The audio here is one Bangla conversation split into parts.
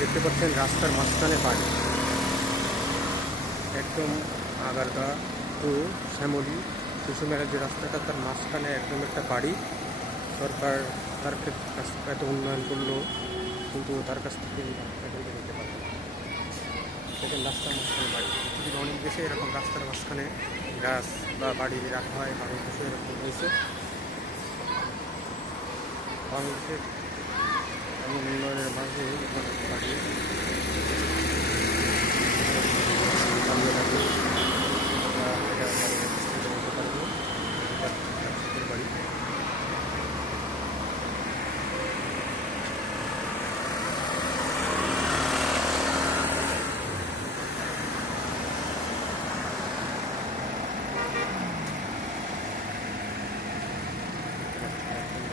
দেখতে পাচ্ছেন রাস্তার মাঝখানে বাড়ি, একদম আগারগা টু শ্যামলী শিশু মেলার যে রাস্তাটা তার মাঝখানে একদম একটা বাড়ি। সরকার তার কাছ থেকে এত উন্নয়ন করলো, কিন্তু তার কাছ থেকে নিতে পারবে না। দেখেন রাস্তার মাঝখানে বাড়ি। পৃথিবীর অনেক দেশে এরকম রাস্তার মাঝখানে গাছ বা বাড়ি রাখা হয়, বাংলাদেশে এরকম হয়েছে। বাংলাদেশের এমন উন্নয়নের মাঝে বাড়ি সামনে রাখলে এটা বলতে পারবো বাড়ি।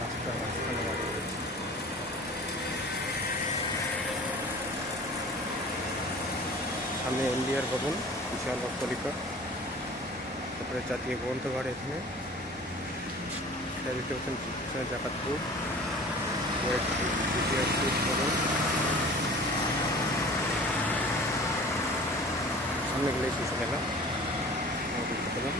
রাস্তার মাঝখানে বাড়ি, সামনে এনডিআর ভবন, বিশাল অট্টালিকা, তারপরে জাতীয় গ্রন্থাগার এখানে দেখতে পাচ্ছেন। জাকাতপুর ভবন, সামনে গেলে শিশু মেলা দেখতে পেলাম।